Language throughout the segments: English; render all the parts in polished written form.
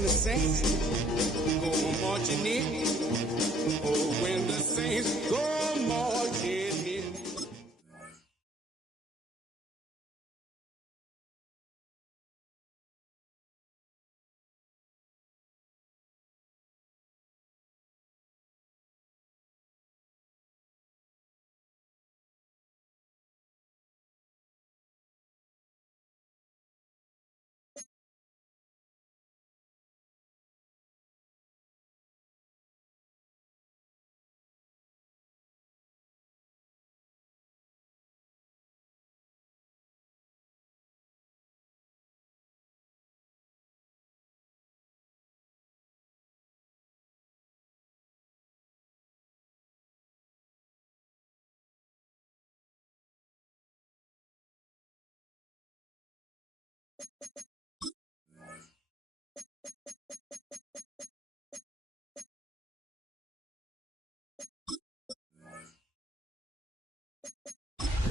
when the saints go marching in. Oh, when the saints go marching in.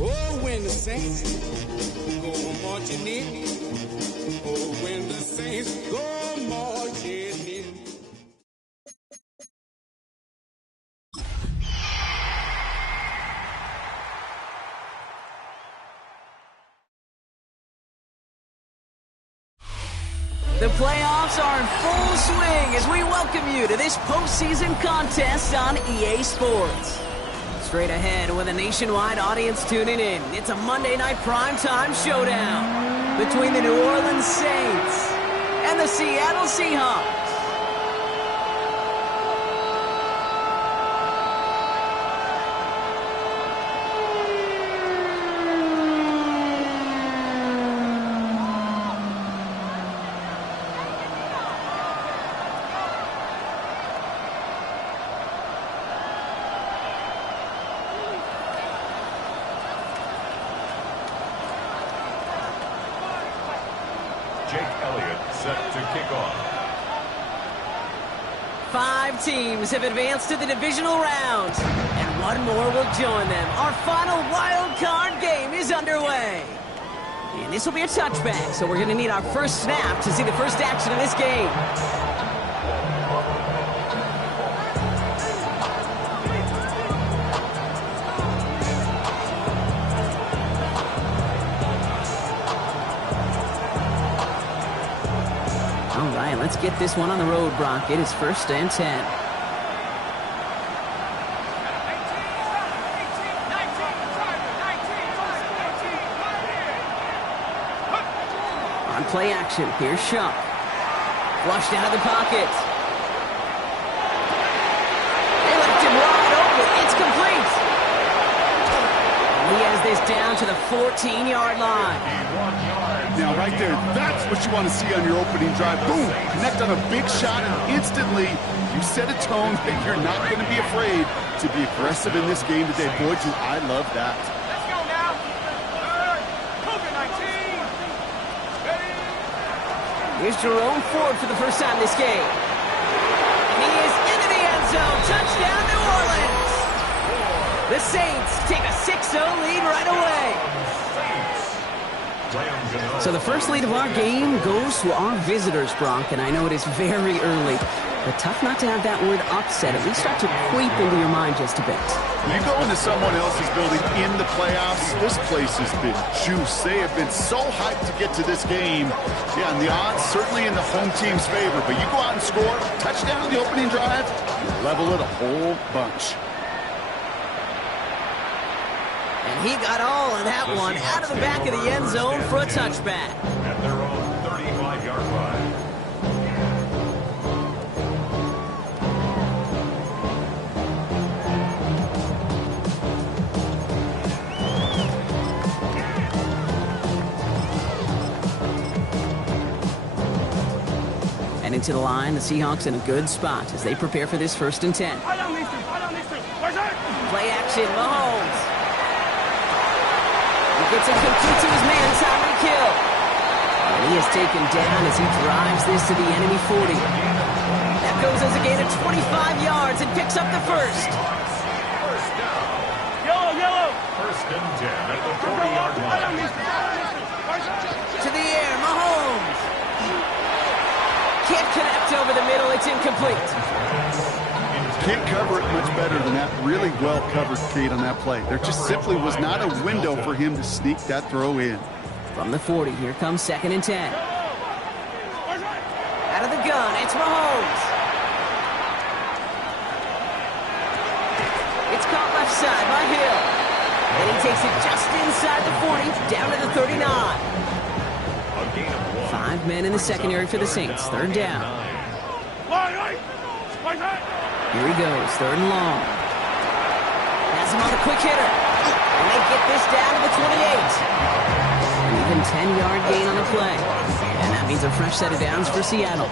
Oh, when the saints go marching in. Oh, when the saints go marching in. The playoffs are in full swing as we welcome you to this postseason contest on EA Sports. Straight ahead with a nationwide audience tuning in, it's a Monday night primetime showdown between the New Orleans Saints and the Seattle Seahawks. Jake Elliott set to kick off. 5 teams have advanced to the divisional round, and one more will join them. Our final wild card game is underway. And this will be a touchback, so we're going to need our first snap to see the first action of this game. All right, let's get this one on the road, Brock. It is 1st and 10. On play action, here's Shuck. Flushed out of the pocket. They left him wide open. It's complete. And he has this down to the 14-yard line. Now, right there, that's what you want to see on your opening drive. Boom! Connect on a big shot, and instantly you set a tone that you're not going to be afraid to be aggressive in this game today. Boy, do I love that. Let's go now. Cougar 19. Ready? Here's Jerome Ford for the first time this game. And he is into the end zone. Touchdown, New Orleans. The Saints take a 6-0 lead right away. So the first lead of our game goes to our visitors, Bronk, and I know it is very early, but tough not to have that word upset at least start to creep into your mind just a bit. You go into someone else's building in the playoffs, this place has been juiced. They have been so hyped to get to this game. Yeah, and the odds certainly in the home team's favor, but you go out and score, touchdown in the opening drive, you level it a whole bunch. And he got all of that one out of the back of the end zone for a touchback. At their own 35-yard line. And into the line, the Seahawks in a good spot as they prepare for this 1st and 10. Play action, Mahomes. Gets it complete to his man, Tyreek Hill. And he is taken down as he drives this to the enemy 40. That goes as a gain of 25 yards and picks up the first. First down. Yellow. 1st and 10 at the 40-yard line. To the air, Mahomes. can't connect over the middle. It's incomplete. Can't cover it much better than that. Really well covered, Kate, on that play. There just simply was not a window for him to sneak that throw in. From the 40, here comes 2nd and 10. Out of the gun, it's Mahomes. It's caught left side by Hill. And he takes it just inside the 40, down to the 39. 5 men in the secondary for the Saints. 3rd down. Here he goes, 3rd and long. Has him on the quick hitter. And they get this down to the 28. An even 10-yard gain on the play. And that means a fresh set of downs for Seattle.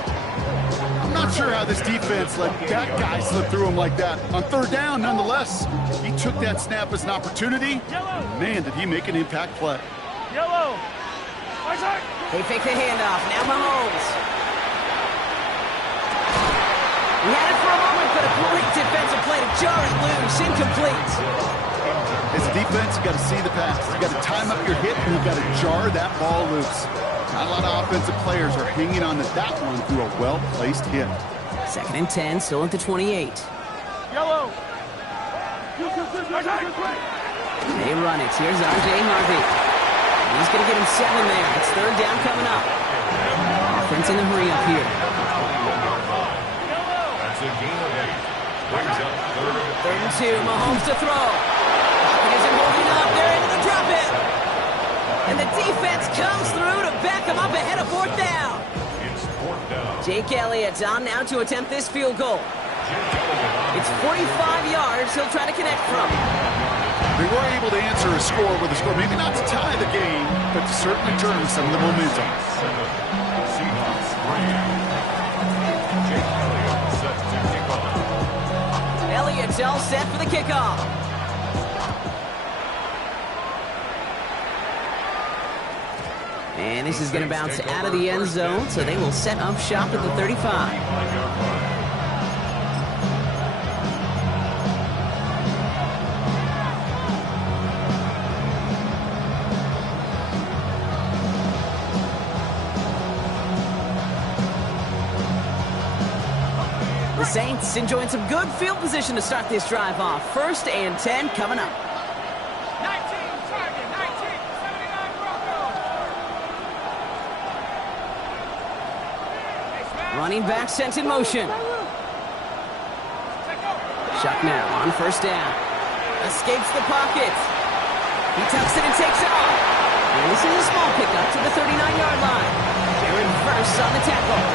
I'm not sure how this defense let that guy slip through him like that. On 3rd down, nonetheless, he took that snap as an opportunity. Man, did he make an impact play. Yellow. They fake the handoff. Now Mahomes. He had it for a moment, but a great defensive play to jar it loose. Incomplete. As a defense, you got to see the pass. You got to time up your hit, and you got to jar that ball loose. Not a lot of offensive players are hanging on to that one through a well-placed hit. 2nd and 10, still at the 28. Yellow. They run it. Here's R.J. Harvey. He's going to get him 7 there. It's 3rd down coming up. Offense in the hurry up here. That's a gain of 8. Brings up 3rd and 2. Mahomes to throw. Pocket isn't holding up. They're into the drop it. And the defense comes through to back him up ahead of 4th down. It's 4th down. Jake Elliott's on now to attempt this field goal. It's 45 yards he'll try to connect from. They were able to answer a score with a score. Maybe not to tie the game, but to certainly turn some of the momentum. Seahawks 3. Jake Elliott set to kick off. Elliott's all set for the kickoff. And this is going to bounce out of the end zone, so they will set up shop at the 35. The Saints enjoying some good field position to start this drive off. 1st and 10 coming up. 19, target, 19, 79 Broncos. Running back sent in motion. Chuck now on 1st down. Escapes the pocket. He tucks it and takes off. And this is a small pickup to the 39-yard line. Jared Verse on the tackle.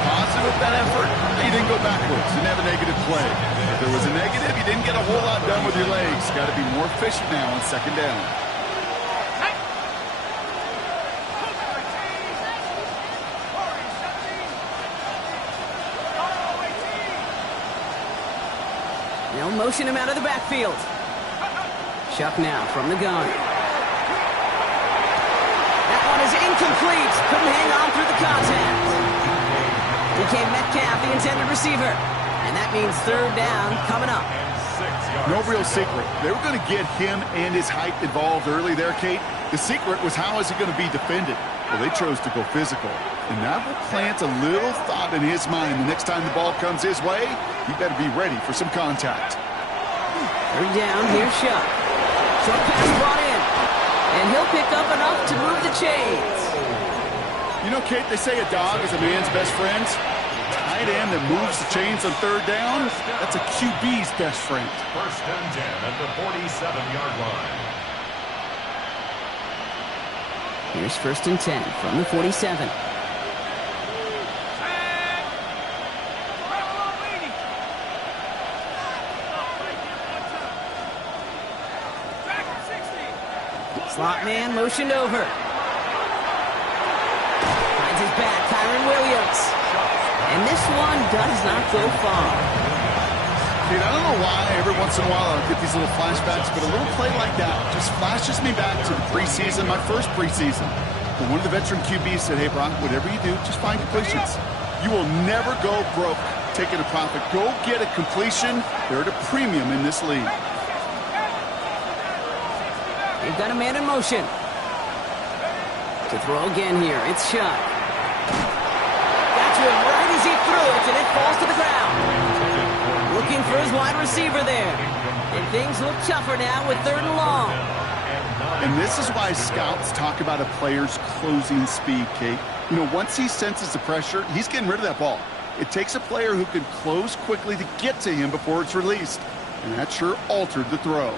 Positive that effort. You didn't go backwards. Didn't have a negative play. If there was a negative, you didn't get a whole lot done with your legs. Got to be more efficient now on 2nd down. They'll motion him out of the backfield. Chuck now from the gun. That one is incomplete. Couldn't hang on through the contact. DK Metcalf, the intended receiver. And that means 3rd down coming up. No real secret. They were going to get him and his height involved early there, Kate. The secret was how is he going to be defended? Well, they chose to go physical. And that will plant a little thought in his mind. The next time the ball comes his way, he better be ready for some contact. 3rd down, here's Chuck. Short pass brought in. And he'll pick up enough to move the chains. You know, Kate, they say a dog is a man's best friend. Tight end that moves the chains on 3rd down, that's a QB's best friend. 1st and 10 at the 47-yard line. Here's 1st and 10 from the 47. Slot man motioned over. Finds his back, Kyren Williams. And this one does not go far. Dude, I don't know why every once in a while I'll get these little flashbacks, but a little play like that just flashes me back to the preseason, my first preseason. When one of the veteran QBs said, hey, Brock, whatever you do, just find completions. You will never go broke taking a profit. Go get a completion. They're at a premium in this league. They've got a man in motion. To throw again here, it's Chuck. Got to him right as he threw it, and it falls to the ground. Looking for his wide receiver there. And things look tougher now with 3rd and long. And this is why scouts talk about a player's closing speed, Kate. You know, once he senses the pressure, he's getting rid of that ball. It takes a player who can close quickly to get to him before it's released. And that sure altered the throw.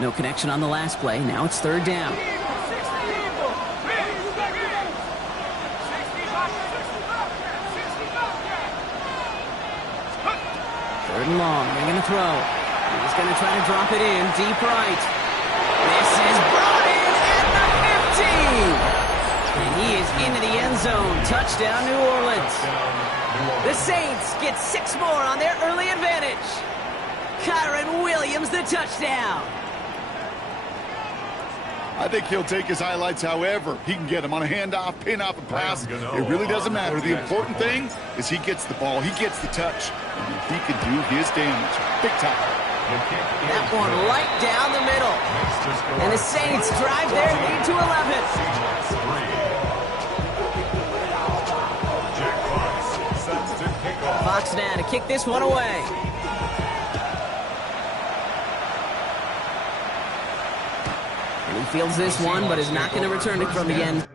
No connection on the last play. Now it's 3rd down. 3rd and long. They're going to throw. He's going to try to drop it in deep right. This is brought in at the 15. And he is into the end zone. Touchdown, New Orleans. The Saints get 6 more on their early advantage. Kyren Williams, the touchdown. I think he'll take his highlights however he can get them on a handoff, pin-off, and pass. It really doesn't matter. The important thing is he gets the ball, he gets the touch, and he can do his damage. Big time. That one right down the middle. And the Saints drive their lead to 11. Fox now to kick this one away. And he fields this one, but is not going to return it from the end.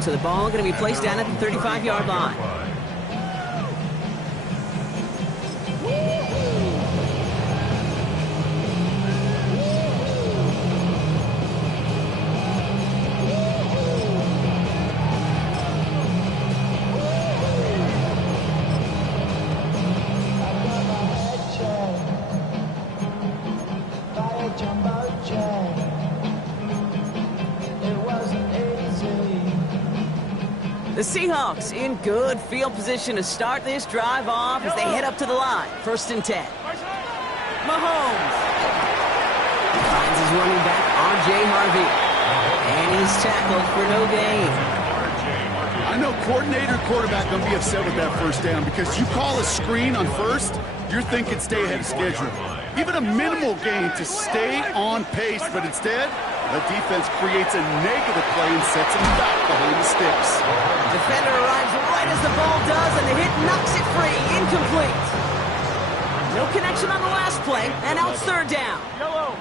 So the ball going to be placed down at the 35-yard line. The Seahawks in good field position to start this drive off as they head up to the line. 1st and 10. Mahomes finds his running back, R.J. Harvey. And he's tackled for no gain. I know coordinator quarterback going to be upset with that 1st down because you call a screen on 1st, you're thinking stay ahead of schedule. Even a minimal gain to stay on pace, but instead, the defense creates a negative play and sets him back behind the sticks. Defender arrives right as the ball does, and the hit knocks it free. Incomplete. No connection on the last play, and now it's 3rd down. Yellow.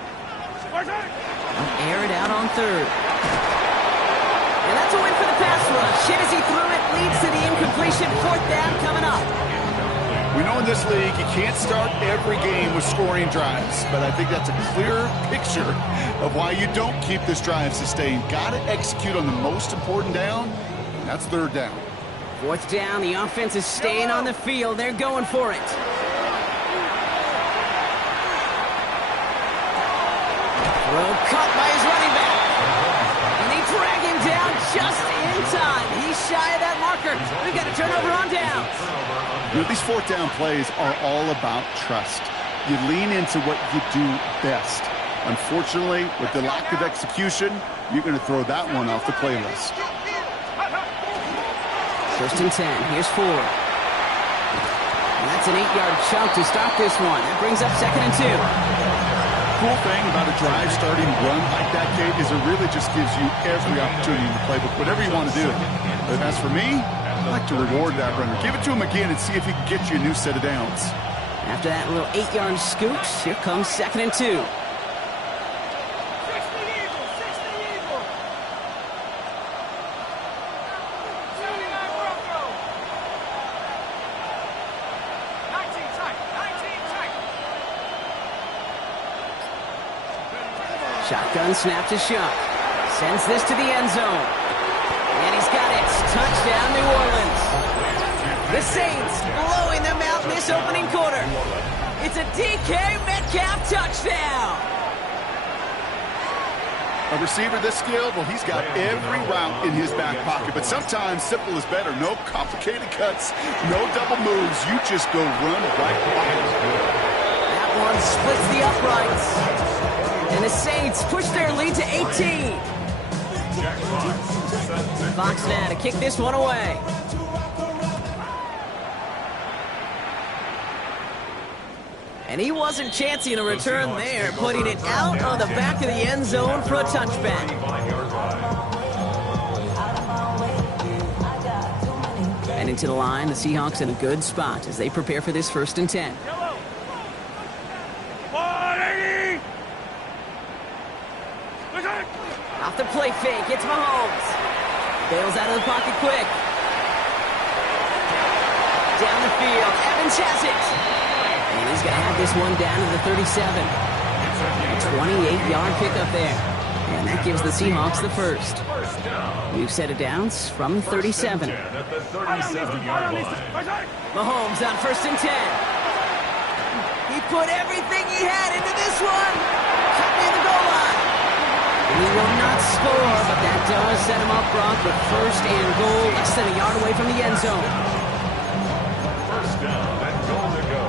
Air it out on 3rd. And that's a win for the pass rush. Hit as he threw it, leads to the incompletion. 4th down coming up. We know in this league you can't start every game with scoring drives, but I think that's a clear picture of why you don't keep this drive sustained. Got to execute on the most important down, and that's 3rd down. 4th down, the offense is staying on the field. They're going for it. Throw cut by his running back. And they drag him down just in time. He's shy of that marker. We've got a turnover on down. You know, these 4th down plays are all about trust. You lean into what you do best. Unfortunately, with the lack of execution, you're going to throw that one off the playlist. 1st and 10. Here's Ford. And that's an 8-yard chunk to start this one. That brings up 2nd and 2. Cool thing about a drive starting run like that, Kate, is it really just gives you every opportunity in the playbook, whatever you want to do. But as for me, I like to reward that runner. Give it to him again and see if he can get you a new set of downs. After that little 8-yard scooch, here comes 2nd and 2. Shotgun snap to Shuck. Sends this to the end zone. And he's got it. Touchdown, New Orleans. The Saints blowing them out in this opening quarter. It's a DK Metcalf touchdown. A receiver this skilled, well, he's got every route in his back pocket. But sometimes simple is better. No complicated cuts, no double moves. You just go run right by it. That one splits the uprights. And the Saints push their lead to 18. Fox now to kick this one away. And he wasn't chancing a return there, putting it out on the back of the end zone for a touchback. And into the line, the Seahawks in a good spot as they prepare for this 1st and 10. Off the play fake, it's Mahomes. Bails out of the pocket quick. Down the field, Evans has it. And he's going to have this one down to the 37. A 28-yard pickup there. And that gives the Seahawks the first. We've set it downs from the 37. Mahomes on 1st and 10. He put everything he had into this one. Cut near the goal line. He will not score, but that does set him up, Brock, with 1st and goal, less than a yard away from the end zone. First down and goal to go.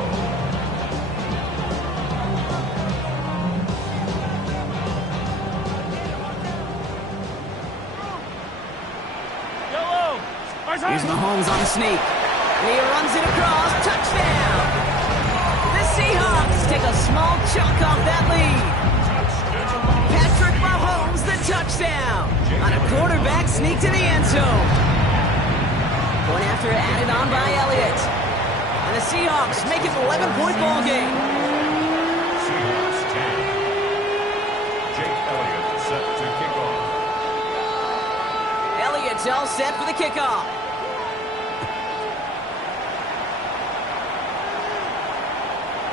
Here's Mahomes on the sneak. And he runs it across. Touchdown! The Seahawks take a small chunk off that lead. Patrick Mahomes, the touchdown. On a quarterback sneak to the end zone. Point after added on by Elliott. And the Seahawks make it an 11-point ball game. Seahawks 10. Jake Elliott set to kick off. Elliott's all set for the kickoff.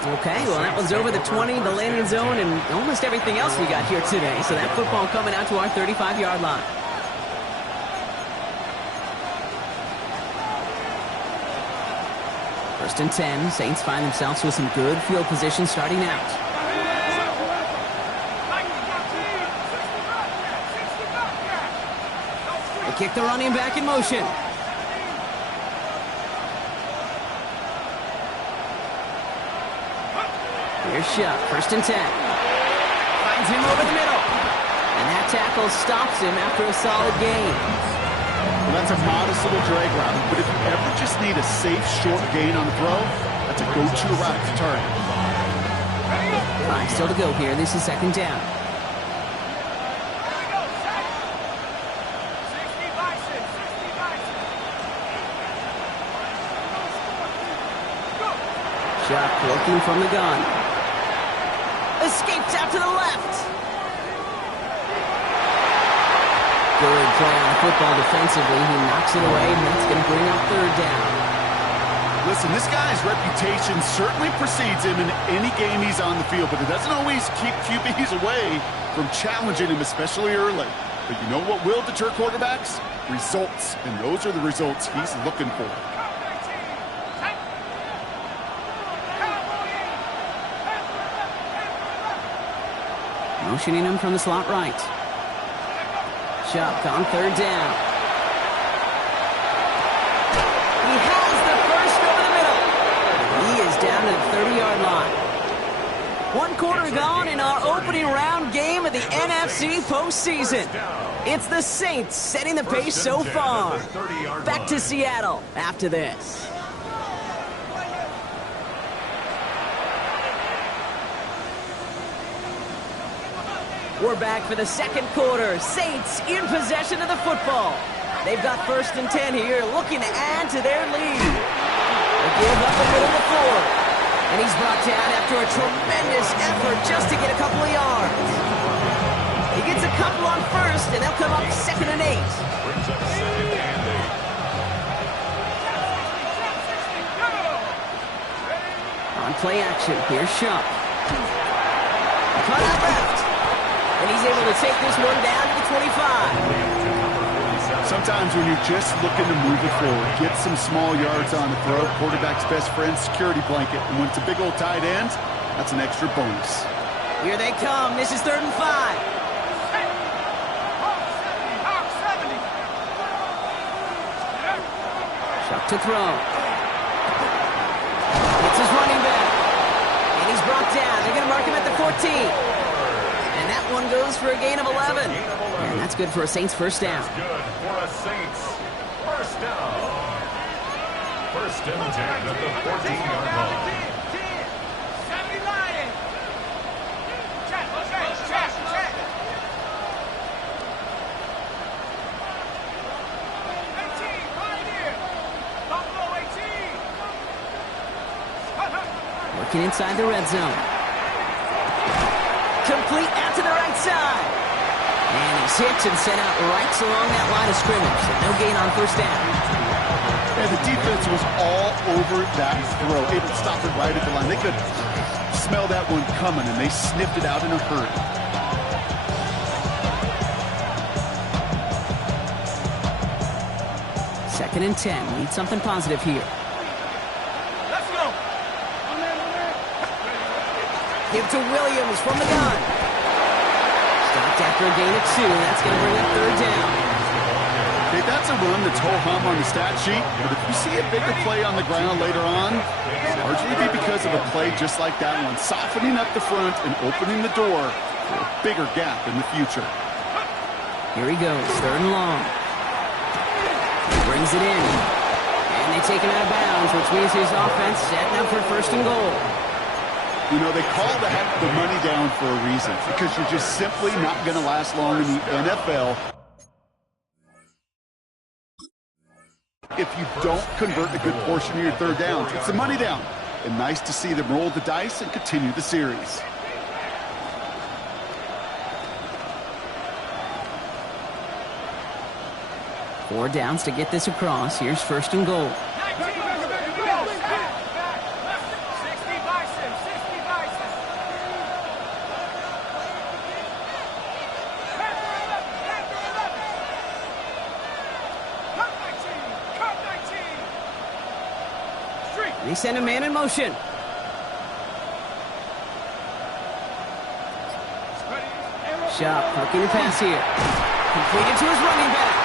Okay, well, that one's over the 20, the landing zone, and almost everything else we got here today. So that football coming out to our 35-yard line. First and 10, Saints find themselves with some good field position starting out. They kick the running back in motion. Here's Shuck, 1st and 10. Finds him over the middle. And that tackle stops him after a solid gain. Well, that's a modest little drag route, but if you ever just need a safe, short gain on the throw, that's a go-to route to target. 5 still to go here. This is 2nd down. Shuck working from the gun. Escapes out to the left. Good play on the football defensively. He knocks it away, and that's going to bring up 3rd down. Listen, this guy's reputation certainly precedes him in any game he's on the field, but it doesn't always keep QBs away from challenging him, especially early. But you know what will deter quarterbacks? Results, and those are the results he's looking for. Motioning him from the slot right. Shuck on 3rd down. He has the first over the middle. He is down to the 30-yard line. 1 quarter gone in our opening round game of the NFC postseason. It's the Saints setting the pace so far. Back to Seattle after this. We're back for the 2nd quarter. Saints in possession of the football. They've got 1st and 10 here, looking to add to their lead. They give up the middle of 4. And he's brought down after a tremendous effort just to get a couple of yards. He gets a couple on 1st, and they'll come up 2nd and 8. Brings up 2nd and 8. On play action, here's Shuck. Cut out left. And he's able to take this one down to the 25. Sometimes when you're just looking to move it forward, get some small yards on the throw, quarterback's best friend, security blanket. And when it's a big old tight end, that's an extra bonus. Here they come. This is 3rd and 5. Chuck to throw. It's his running back. And he's brought down. They're going to mark him at the 14. And that one goes for a gain of 11. And that's good for a Saints first down. Good for a Saints first down. 1st and 10 at the 14-yard line. Working inside the red zone. Complete out to the right side. And he's hit and sent out right along that line of scrimmage. So no gain on first down. And the defense was all over that throw, able to stop it right at the line. They could smell that one coming, and they sniffed it out in a hurry. Second and 10. Need something positive here. Let's go. Give to Williams from the gun. Stopped after a gain of 2. That's going to bring up 3rd down. Okay, that's a run that's ho-hum on the stat sheet, but if you see a bigger play on the ground later on, it'll largely be because of a play just like that one, softening up the front and opening the door for a bigger gap in the future. Here he goes, 3rd and long. He brings it in. And they take him out of bounds, which means his offense setting up for 1st and goal. You know, they call that the money down for a reason, because you're just simply not going to last long in the NFL if you don't convert a good portion of your 3rd downs. It's the money down. And nice to see them roll the dice and continue the series. Four downs to get this across. Here's 1st and goal. 60 Bison, 60 Bison. Cut 19. Street. They send a man in motion. Schaub looking to pass here. Completed to his running back.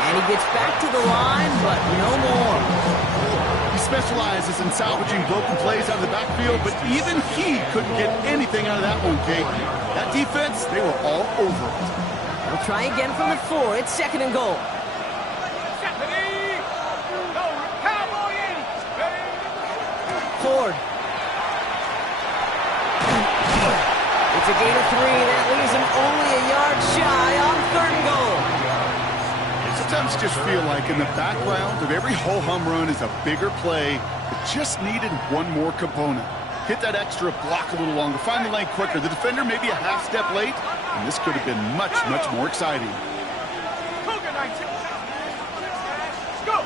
And he gets back to the line, but no more. He specializes in salvaging broken plays out of the backfield, but even he couldn't get anything out of that one, Kate. That defense, they were all over it. They'll try again from the 4. It's 2nd and goal. Ford. It's a gain of 3. That leaves him only a yard shy on 3rd and goal. Sometimes just feel like in the background of every ho-hum run is a bigger play that just needed one more component. Hit that extra block a little longer, find the lane quicker. The defender maybe a half step late, and this could have been much, much more exciting. Cougar 19. Let's go.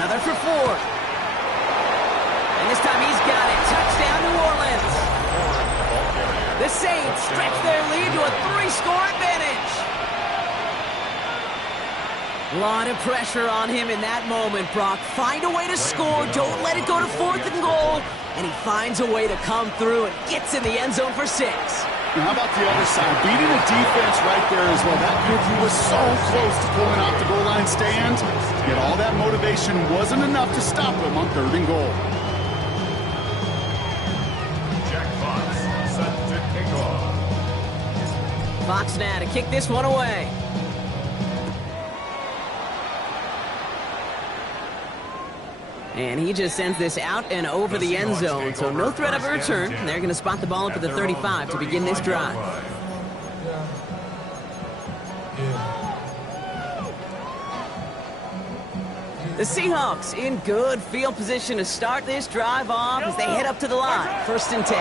Another for Ford. And this time he's got it. Touchdown, New Orleans. The Saints stretch their lead to a 3-score advantage. A lot of pressure on him in that moment, Brock. Find a way to score. Don't let it go to 4th and goal. And he finds a way to come through and gets in the end zone for 6. Now, how about the other side? Beating a defense right there as well. That group was so close to pulling off the goal line stand. Yet all that motivation wasn't enough to stop him on 3rd and goal. Jack Fox set to kick off. Fox now to kick this one away. And he just sends this out and over the end zone, so no threat of a return. They're going to spot the ball up at the 35 to begin this drive. The Seahawks in good field position to start this drive off as they head up to the line. 1st and 10.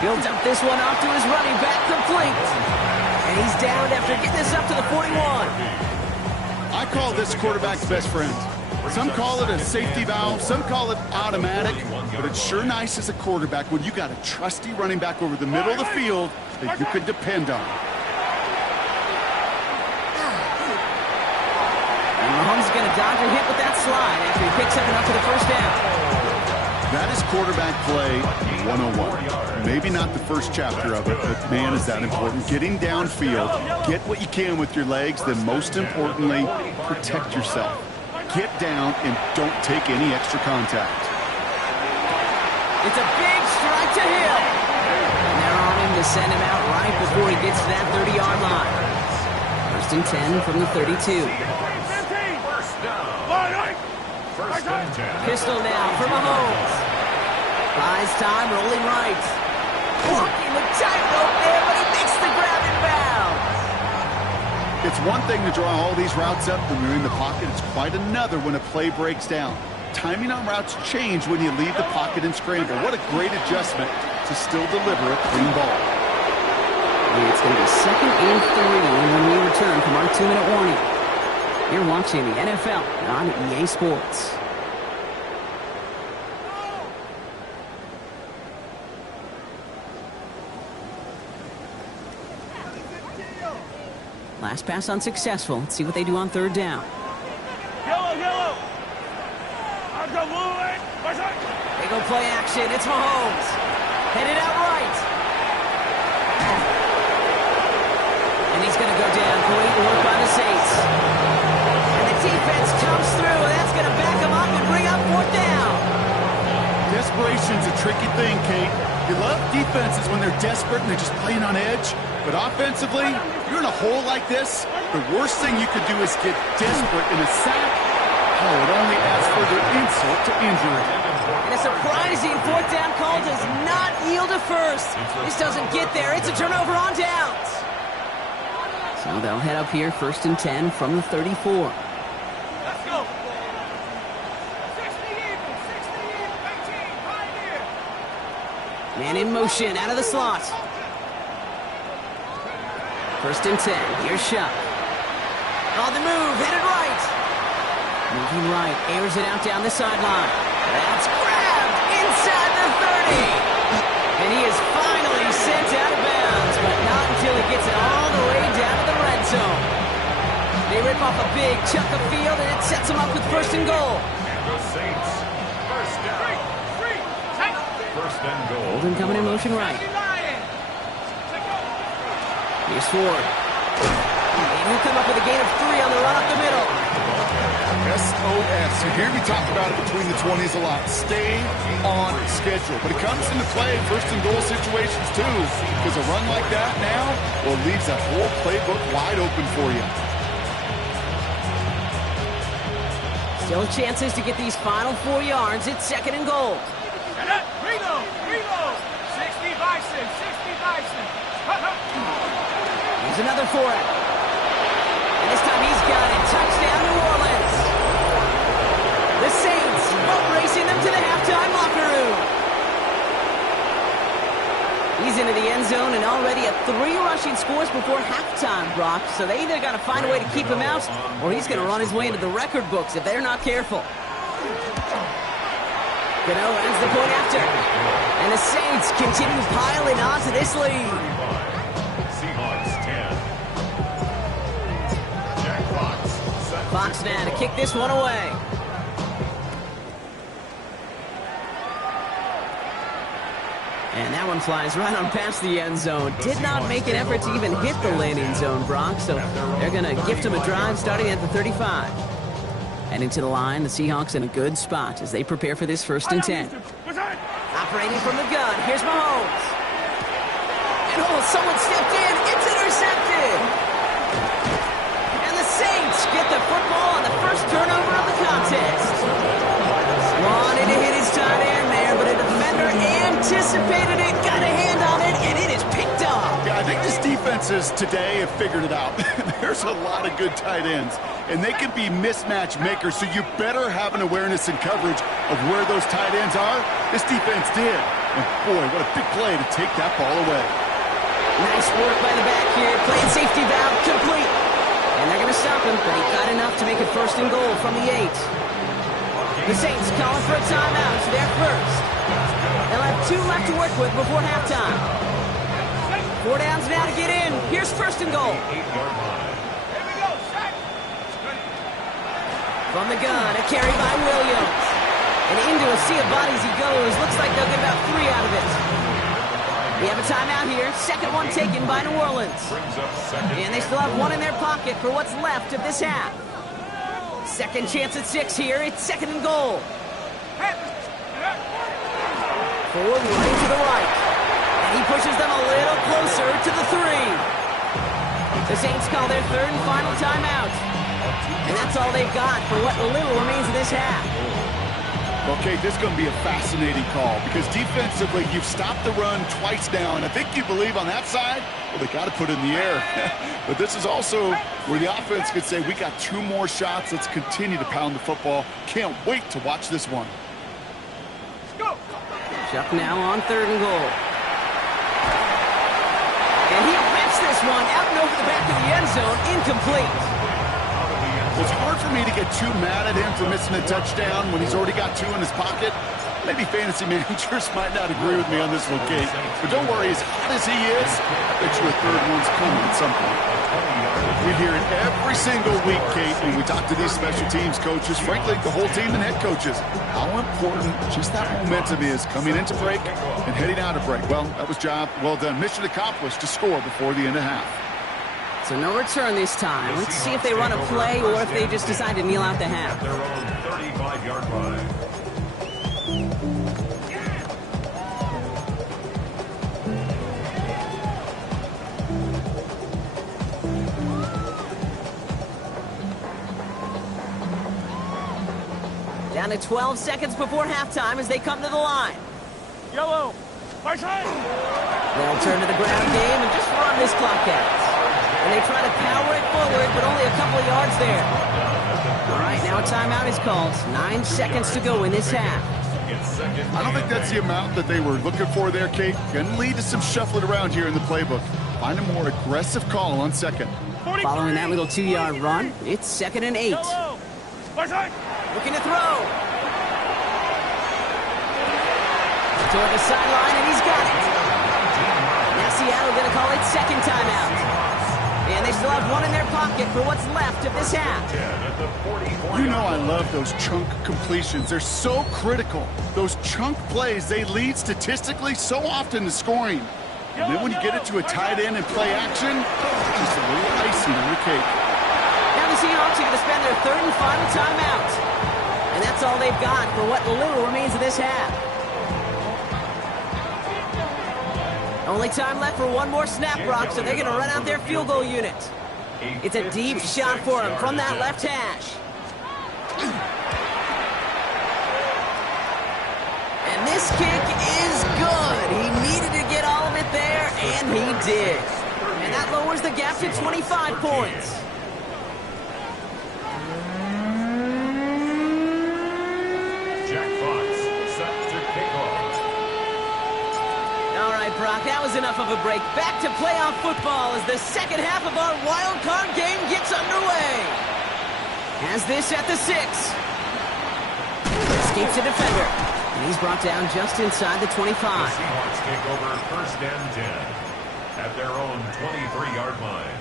Builds up this one off to his running back, complete. And he's down after getting this up to the 41. I call this quarterback's best friend. Some call it a safety valve, some call it automatic, but it's sure nice as a quarterback when you got a trusty running back over the middle of the field that you can depend on. And Mahomes is going to dodge a hit with that slide after he picks up enough for the first down. That is quarterback play 101. Maybe not the first chapter of it, but man, is that important. Getting downfield, get what you can with your legs, then most importantly, protect yourself. Get down and don't take any extra contact. It's a big strike to Hill. And they're on him to send him out right before he gets to that 30-yard line. First and 10 from the 32. First down. First and 10. Pistol now for Mahomes. Buys time, rolling right. Walking the tightrope there, but he makes the grab in bounds. It's one thing to draw all these routes up when you're in the pocket. It's quite another when a play breaks down. Timing on routes change when you leave the pocket and scramble. What a great adjustment to still deliver a clean ball. And it's going to be 2nd and 3 when we return from our 2-minute warning. You're watching the NFL on EA Sports. Last pass unsuccessful. Let's see what they do on 3rd down. Yellow. I'm going to move it. They go play action. It's Mahomes. Headed out right. And he's going to go down. Great work by the Saints. And the defense comes through. And that's going to back him up and bring up 4th down. Desperation's a tricky thing, Kate. You love defenses when they're desperate and they're just playing on edge. But offensively, you're in a hole like this, the worst thing you could do is get desperate in a sack. Oh, it only adds further insult to injury. And a surprising 4th down call does not yield a first. This doesn't get there. It's a turnover on downs. So they'll head up here, 1st and 10 from the 34. Let's go. 60 even, 18, Pioneer. Man in motion, out of the slot. 1st and 10. Here's Shuck. On the move, headed right. Moving right, airs it out down the sideline. That's grabbed inside the 30. And he is finally sent out of bounds, but not until he gets it all the way down to the red zone. They rip off a big chunk of field, and it sets them up with 1st and goal. And the Saints. First down. First and goal. Holden coming in motion right. Here's Ford. And he'll come up with a gain of 3 on the run up the middle. SOS. You hear me talk about it between the 20s a lot. Stay on schedule. But it comes into play in 1st and goal situations too. Because a run like that now, well, leaves that whole playbook wide open for you. Still chances to get these final 4 yards. It's 2nd and goal. Reload. 60 Bison. Here's another for it. And this time he's got it. Touchdown, New Orleans. The Saints racing them to the halftime locker room. He's into the end zone and already at 3 rushing scores before halftime, Brock. So they either got to find a way to keep him out, or he's going to run his way into the record books if they're not careful. Gano ends the point after. And the Saints continue piling onto this lead. Seahawks 10. Jack Fox. Fox now to kick this one away. And that one flies right on past the end zone. Did not make an effort to even hit the landing zone, Brock. So they're going to gift him a drive starting at the 35. And into the line, the Seahawks in a good spot as they prepare for this 1st and 10. Operating from the gun, here's Mahomes. And someone stepped in, it's intercepted. And the Saints get the football on the first turnover of the contest. Wanted to hit his tight end there, but a defender anticipated it, got a hand on it, and it is picked up. Yeah, I think these defenses today have figured it out. There's a lot of good tight ends, and they can be mismatch makers, so you better have an awareness and coverage of where those tight ends are. This defense did. And boy, what a big play to take that ball away. Nice work by the back here, playing safety valve complete. And they're going to stop him, but he got enough to make it 1st and goal from the 8. The Saints calling for a timeout. It's their first. They'll have 2 left to work with before halftime. 4 downs now to get in. Here's first and goal. From the gun, a carry by Williams. And into a sea of bodies he goes. Looks like they'll get about 3 out of it. We have a timeout here. Second one taken by New Orleans. And they still have 1 in their pocket for what's left of this half. Second chance at 6 here. It's second and goal. Forward running to the right. And he pushes them a little closer to the 3. The Saints call their third and final timeout. And that's all they've got for what little remains of this half. Okay, this is going to be a fascinating call because defensively, you've stopped the run twice now, and I think you believe on that side, well, they got to put it in the air. But this is also where the offense could say, we got 2 more shots. Let's continue to pound the football. Can't wait to watch this one. Chuck now on third and goal. And he rips this one out and over the back of the end zone, incomplete. It's hard for me to get too mad at him for missing a touchdown when he's already got 2 in his pocket. Maybe fantasy managers might not agree with me on this one, Kate. But don't worry, as hot as he is, I bet you a third one's coming at some point. We hear it every single week, Kate, when we talk to these special teams coaches, frankly, the whole team and head coaches, how important just that momentum is coming into break and heading out of break. Well, that was job well done. Mission accomplished to score before the end of half. So no return this time. Let's see if they run a play or if they just decide to kneel out the half. Their own 35-yard line. Down to 12 seconds before halftime as they come to the line. Yellow. Right side. They'll turn to the ground game and just run this clock out. And they try to power it forward, but only a couple of yards there. All right, now a timeout is called. 9 seconds to go in this half. I don't think that's the amount that they were looking for there, Kate. Going to lead to some shuffling around here in the playbook. Find a more aggressive call on second. Following that little 2-yard run, it's 2nd and 8. Yellow. Right side. Looking to throw. Toward the sideline, and he's got it. Now Seattle going to call it second timeout. And they still have 1 in their pocket for what's left of this half. You know I love those chunk completions. They're so critical. Those chunk plays, they lead statistically so often to scoring. And then when you get it to a tight end and play action, just a little icing on the cake. Now the Seahawks are going to spend their third and final timeout. And that's all they've got for what little remains of this half. Only time left for 1 more snap, Brock, so they're going to run out their field goal unit. It's a deep shot for him from that left hash. And this kick is good. He needed to get all of it there, and he did. And that lowers the gap to 25 points. Jack Fox set to kick off. All right, Brock, that was enough of a break. Back to playoff football as the second half of our wild card game gets underway. Has this at the 6. Escapes a defender. And he's brought down just inside the 25. The Seahawks take over 1st and 10 at their own 23-yard line.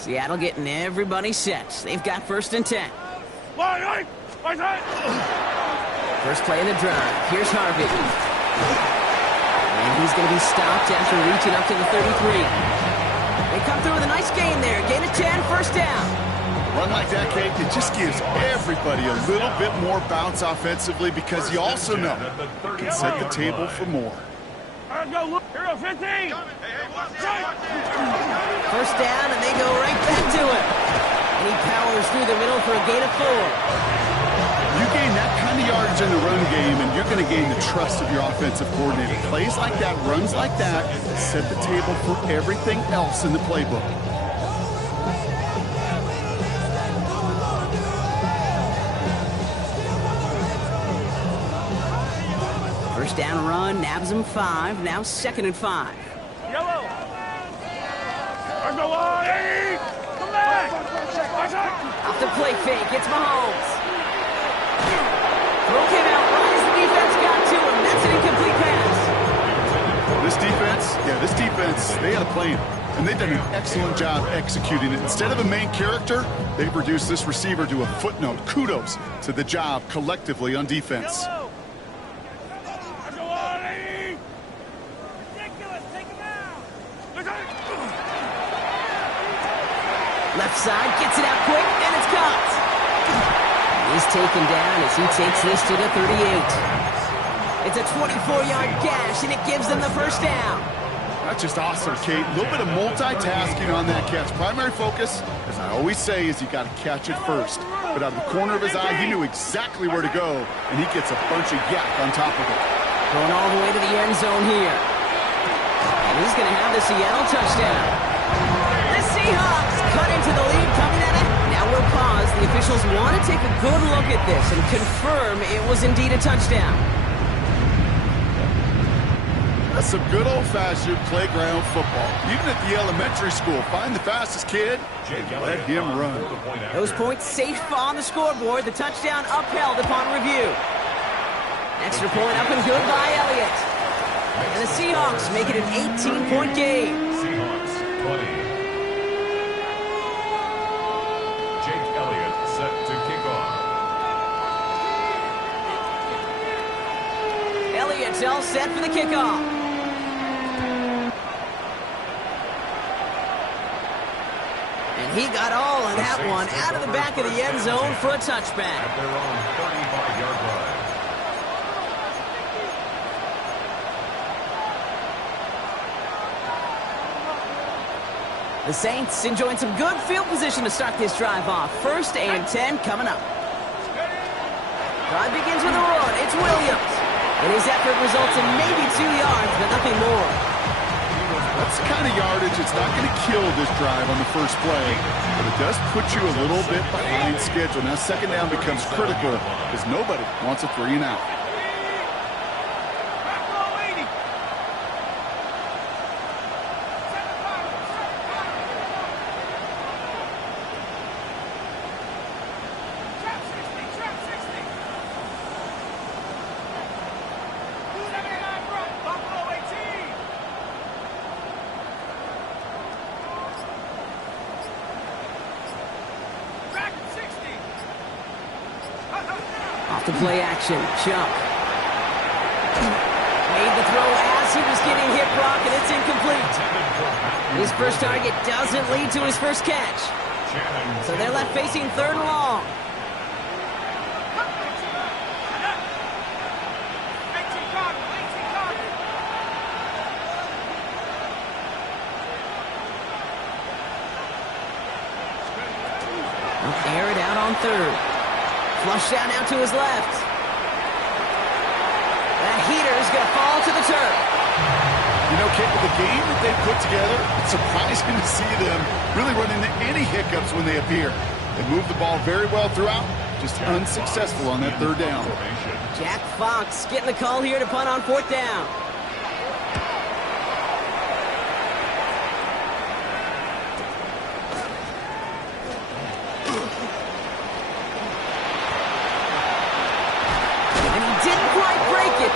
Seattle getting everybody set. They've got 1st and 10. Right side. First play in the drive. Here's Harvey. And he's going to be stopped after reaching up to the 33. They come through with a nice gain there. Gain of 10, first down. Run like that, Kate, it just gives everybody a little bit more bounce offensively because you also know you can set the table for more. Let's go. Hero 15. First down, and they go right back to him. And he powers through the middle for a gain of 4. You gain that kind of yardage in the run game, and you're going to gain the trust of your offensive coordinator. Plays like that, runs like that, set the table for everything else in the playbook. First down run, nabs him 5. Now 2nd and 5. Yellow. Let's go. Come back. Off the play fake, it's Mahomes. Throw came out right as the defense got to him. That's an incomplete pass. This defense, they had a plan. And they've done an excellent job executing it. Instead of a main character, they've reduced this receiver to a footnote. Kudos to the job collectively on defense. Left side, gets it out quick, and it's caught. He's taken down as he takes this to the 38. It's a 24-yard gash, and it gives them the first down. That's just awesome, Kate. A little bit of multitasking on that catch. Primary focus, as I always say, is you got to catch it first. But out of the corner of his eye, he knew exactly where to go, and he gets a bunch of yak on top of it. Going all the way to the end zone here. And he's going to have the Seattle touchdown. The Seahawks cut into the lead coming at it. Now we'll pause. The officials want to take a good look at this and confirm it was indeed a touchdown. That's some good old-fashioned playground football. Even at the elementary school, find the fastest kid and let him run. Those points safe on the scoreboard. The touchdown upheld upon review. Extra point up and good by Elliott. And the Seahawks make it an 18-point game. Seahawks 20. Jake Elliott set to kick off. Elliott's all set for the kickoff. And he got all of that one out of the back of the end zone for a touchback. At their own 35-yard line. The Saints enjoying some good field position to start this drive off. 1st and 10 coming up. Drive begins with a run. It's Williams. And his effort results in maybe 2 yards, but nothing more. That's the kind of yardage it's not going to kill this drive on the first play, but it does put you a little bit behind schedule. Now second down becomes critical because nobody wants a 3 and out. Off the play action, Chuck. Made the throw as he was getting hit, Brock, and it's incomplete. His first target doesn't lead to his first catch. So they're left facing 3rd and long. They'll air it out on 3rd. Flush down now to his left. That heater is going to fall to the turf. You know, Kate, with the game that they put together, it's surprising to see them really run into any hiccups when they appear. They move the ball very well throughout, just unsuccessful on that 3rd down. Jack Fox getting the call here to punt on 4th down.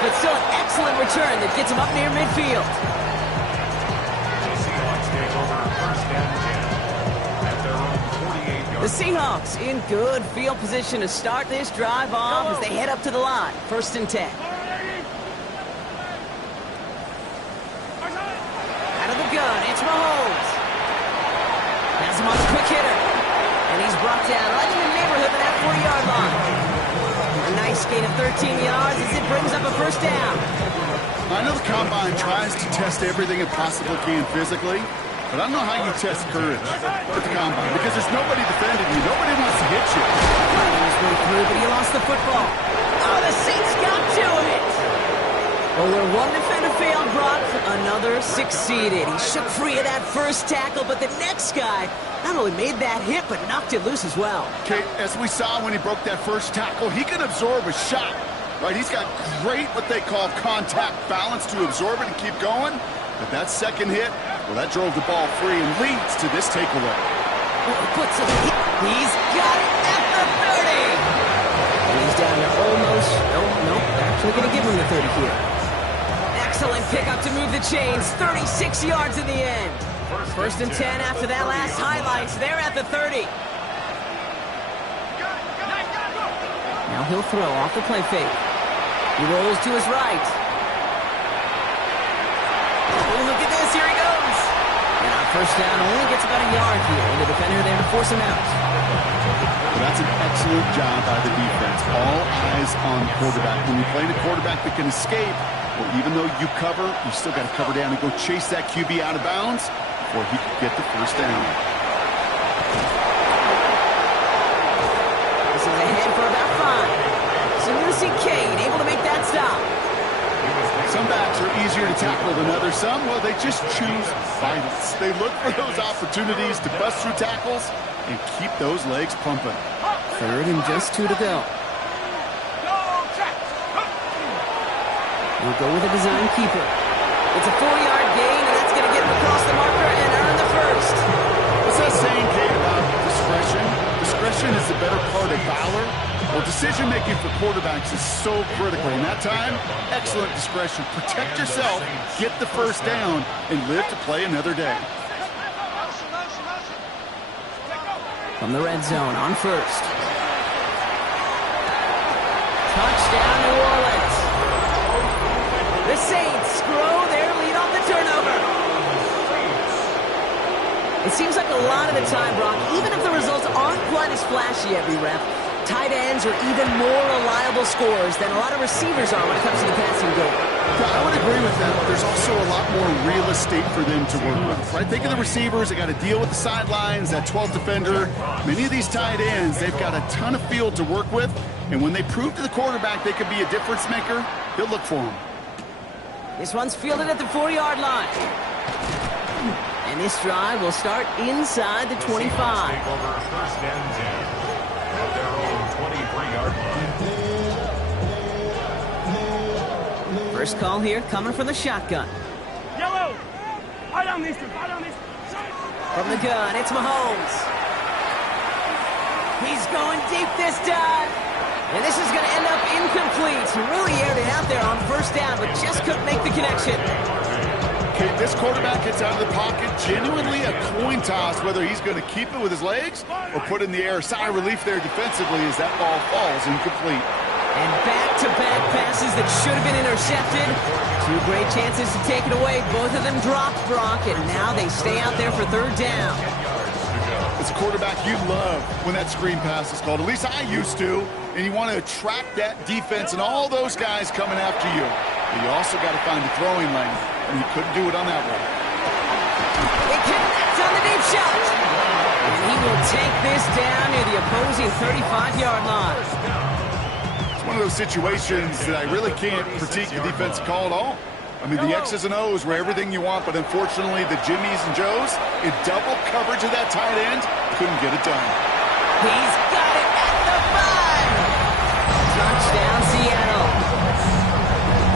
But still an excellent return that gets him up near midfield. The Seahawks take over 1st and 10 at their own 48-yard line. The Seahawks in good field position to start this drive off as they head up to the line. 1st and 10. Out of the gun, it's Mahomes. Has him on the quick hitter. And he's brought down right in the neighborhood of that 40-yard line. A nice gain of 13 yards as it brings up a 1st down. I know the Combine tries to test everything it possibly can physically, but I don't know how you test courage at the Combine because there's nobody defending you. Nobody wants to hit you. Fighting his way through, but he lost the football. Oh, the Saints got to it. Well, where one defender failed, Brock, another succeeded. He shook free of that first tackle, but the next guy not only made that hit, but knocked it loose as well. Okay, as we saw when he broke that first tackle, he can absorb a shot, right? He's got great, what they call contact balance to absorb it and keep going. But that second hit, well, that drove the ball free and leads to this takeaway. Puts it. He's got it at the 30. And he's down to almost. Nope. They're actually going to give him the 30 here. Excellent pickup to move the chains. 36 yards in the end. First and 10 after that last highlights. They're at the 30. Now he'll throw off the play fake. He rolls to his right. Oh, look at this. Here he goes. And on first down, only gets about a yard here. And the defender there to force him out. Well, that's an excellent job by the defense. All eyes on the quarterback. When you play the quarterback that can escape, well, even though you cover, you still got to cover down and go chase that QB out of bounds before he can get the first down. This is ahead for about 5. So you'll see Kane able to make that stop. Some backs are easier to tackle than others. Some, well, they just choose violence. They look for those opportunities to bust through tackles and keep those legs pumping. Third and just 2 to go. We'll go with a design keeper. It's a 4-yard gain, and that's going to get him across the marker and earn the first. What's that saying, Kate, about discretion? Discretion is the better part of valor. Well, decision-making for quarterbacks is so critical. In that time, excellent discretion. Protect yourself, get the first down, and live to play another day. From the red zone on first. Touchdown, New Orleans. The Saints grow their lead on the turnover. It seems like a lot of the time, Brock, even if the results aren't quite as flashy every rep, tight ends are even more reliable scorers than a lot of receivers are when it comes to the passing game. Yeah, I would agree with that, but there's also a lot more real estate for them to work with, right? Think of the receivers. They got to deal with the sidelines, that 12th defender. Many of these tight ends, they've got a ton of field to work with, and when they prove to the quarterback they could be a difference maker, he'll look for them. This one's fielded at the 4-yard line. And this drive will start inside the 25. Take over first and 10 at their own 23-yard line. First call here coming from the shotgun. Yellow! Right on these two, From the gun, it's Mahomes. He's going deep this time. And this is going to end up incomplete. He really aired it out there on first down, but just couldn't make the connection. Okay, this quarterback gets out of the pocket, genuinely a coin toss, whether he's going to keep it with his legs or put it in the air. Sigh of relief there defensively as that ball falls incomplete. And back-to-back passes that should have been intercepted. 2 great chances to take it away. Both of them dropped, Brock, and now they stay out there for third down. As a quarterback, you love when that screen pass is called. At least I used to. And you want to attract that defense and all those guys coming after you. But you also got to find the throwing lane, and he couldn't do it on that one. They connect on the deep shot. And he will take this down near the opposing 35-yard line. It's one of those situations that I really can't critique the defensive call at all. I mean, the X's and O's were everything you want, but unfortunately, the Jimmies and Joes, in double coverage of that tight end, couldn't get it done. He's got it at the 5. Touchdown, Seattle.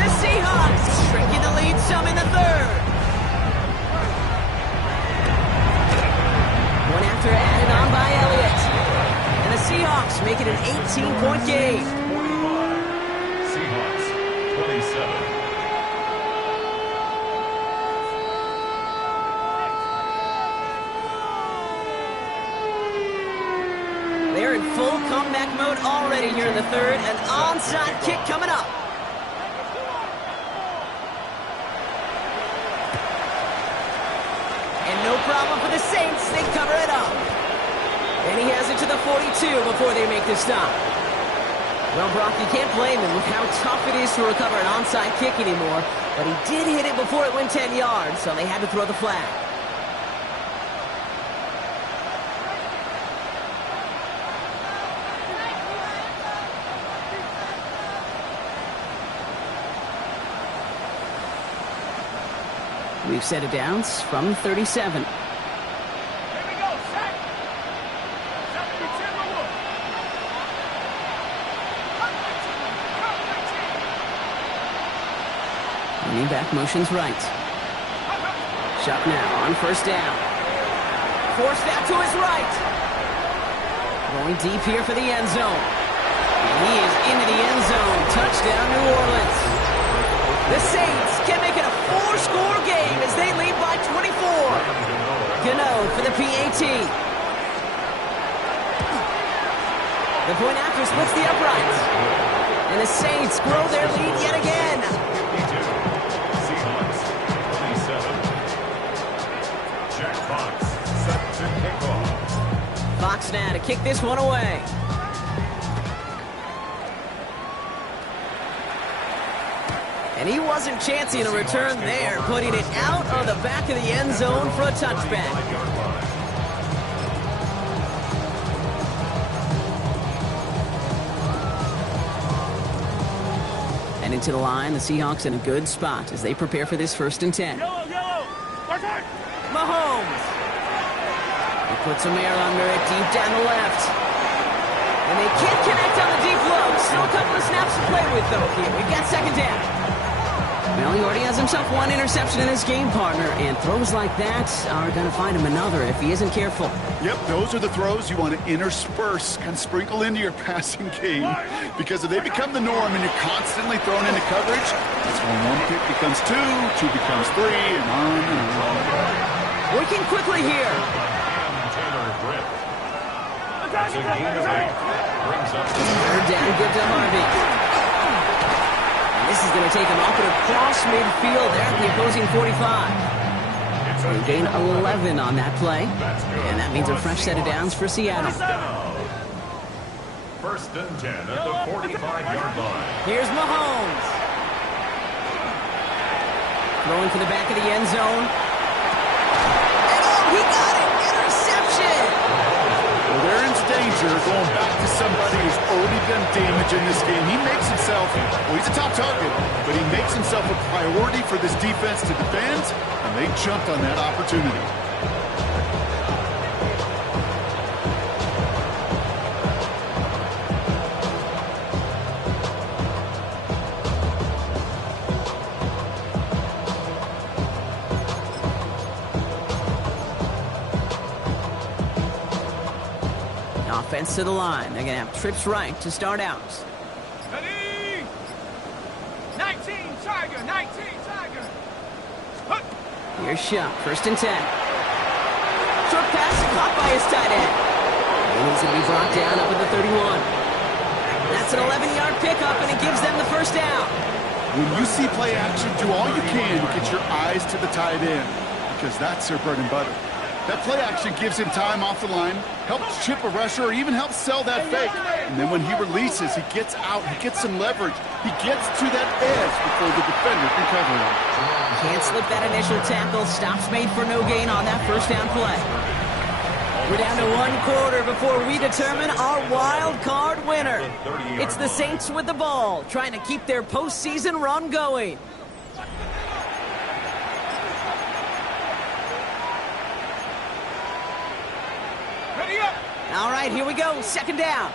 The Seahawks shrinking the lead some in the third. One after added on by Elliott. And the Seahawks make it an 18-point game. 45. Seahawks, 27. They're in full comeback mode already here in the third. An onside kick coming up. And no problem for the Saints. They cover it up. And he has it to the 42 before they make the stop. Well, Brock, you can't blame him with how tough it is to recover an onside kick anymore. But he did hit it before it went 10 yards, so they had to throw the flag. We've set it down from 37. Running back motions right. Shot now on first down. Forced out to his right. Going deep here for the end zone. And he is into the end zone. Touchdown, New Orleans. The Saints can make it a 4-score game as they lead by 24. Gano for the PAT. The point after splits the uprights. And the Saints grow their lead yet again. Seahawks, 27. Jack Fox set to kick off. Fox now to kick this one away. And he wasn't chancing a return there, putting it out of the back of the end zone for a touchback. And into the line, the Seahawks in a good spot as they prepare for this 1st and 10. Yellow. Mahomes. He puts some air under it deep down the left. And they can't connect on the deep low. Still a couple of snaps to play with, though. Here, we've got 2nd down. Well, he already has himself 1 interception in this game, partner, and throws like that are going to find him another if he isn't careful. Yep, those are the throws you want to intersperse, kind of sprinkle into your passing game, because if they become the norm and you're constantly thrown into coverage, that's when 1 pick becomes 2, 2 becomes 3, and on and on. Working quickly here. Taylor Britt. That's a gain of 8. Brings up the 3rd down, good to Harvey. This is going to take him up and across midfield there at the opposing 45. They gain 11 on that play. And that means a fresh set of downs for Seattle. 1st and 10 at the 45-yard line. Here's Mahomes. Throwing to the back of the end zone. And oh, he got it! Interception! Well, they're in danger going back to somebody who's already done damage in this game. He makes himself, well, he's a top target, but he makes himself a priority for this defense to defend, and they jumped on that opportunity. Offense to the line. They're going to have trips right to start out. Ready? 19, Tiger, 19, Tiger. Here's Shuck, 1st and 10. Short pass caught by his tight end. And he's going to be brought down up at the 31. That's an 11-yard pickup, and it gives them the 1st down. When you see play action, do all you can to get your eyes to the tight end, because that's their bread and butter. That play action gives him time off the line, helps chip a rusher, or even helps sell that fake. And then when he releases, he gets out, he gets some leverage. He gets to that edge before the defender can cover him. Can't slip that initial tackle. Stops made for no gain on that 1st down play. We're down to 1 quarter before we determine our wild card winner. It's the Saints with the ball, trying to keep their postseason run going. All right, here we go. 2nd down.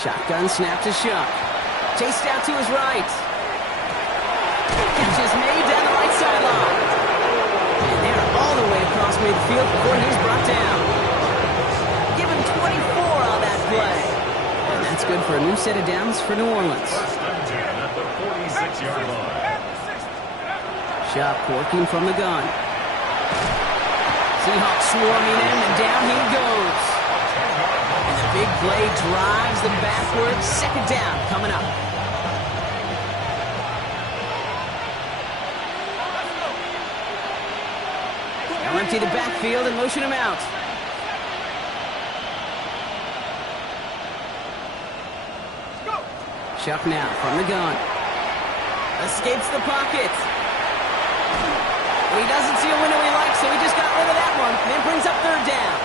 Shotgun snap to Shuck. Chased out to his right. Catch is made down the right sideline. And they're all the way across midfield before he's brought down. Give him 24 on that play. And that's good for a new set of downs for New Orleans. 1st and 10 at the 46-yard line. Shuck working from the gun. Seahawks swarming in, and down he goes. And the big play drives them backwards. 2nd down coming up. They'll empty the backfield and motion him out. Shuck now from the gun. Escapes the pocket. He doesn't see a window he likes, so he just got rid of that one. Then brings up 3rd down.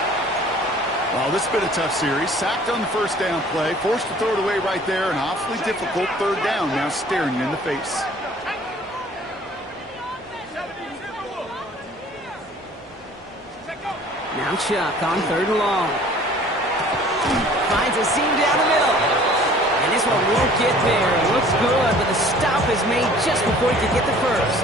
Well, this has been a tough series. Sacked on the 1st down play. Forced to throw it away right there. An awfully difficult 3rd down now staring you in the face. Now Shuck on 3rd and long. Finds a seam down the middle. And this one won't get there. It looks good, but the stop is made just before he could get the first.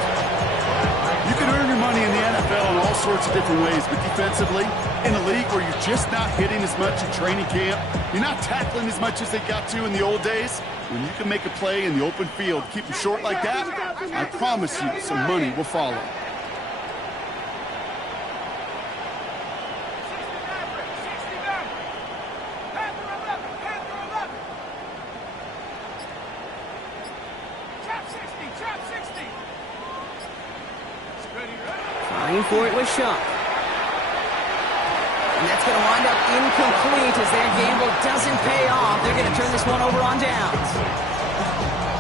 You can earn your money in the NFL in all sorts of different ways, but defensively, in a league where you're just not hitting as much in training camp, you're not tackling as much as they got to in the old days, when you can make a play in the open field, keep them short like that, I promise you some money will follow. Trying for it with Shuck. And that's going to wind up incomplete as their gamble doesn't pay off. They're going to turn this one over on downs.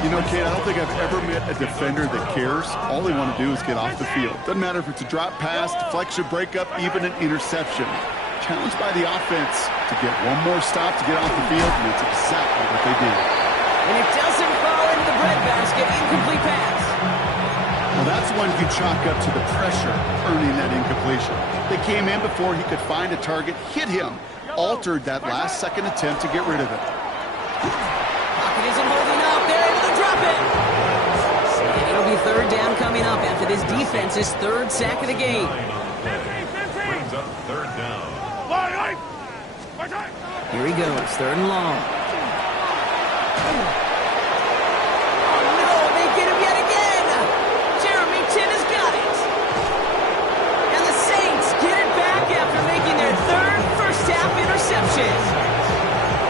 You know, Kate, I don't think I've ever met a defender that cares. All they want to do is get off the field. Doesn't matter if it's a drop pass, deflection, breakup, even an interception. Challenged by the offense to get one more stop to get off the field, and it's exactly what they did. And it doesn't fall into the breadbasket. Incomplete pass. Well, that's one you chalk up to the pressure earning that incompletion. They came in before he could find a target, hit him, altered that last-second attempt to get rid of it. Pocket isn't holding up. They're able to drop it. And it'll be third down coming up after this defense's third sack of the game. Brings up third down. Here he goes, third and long.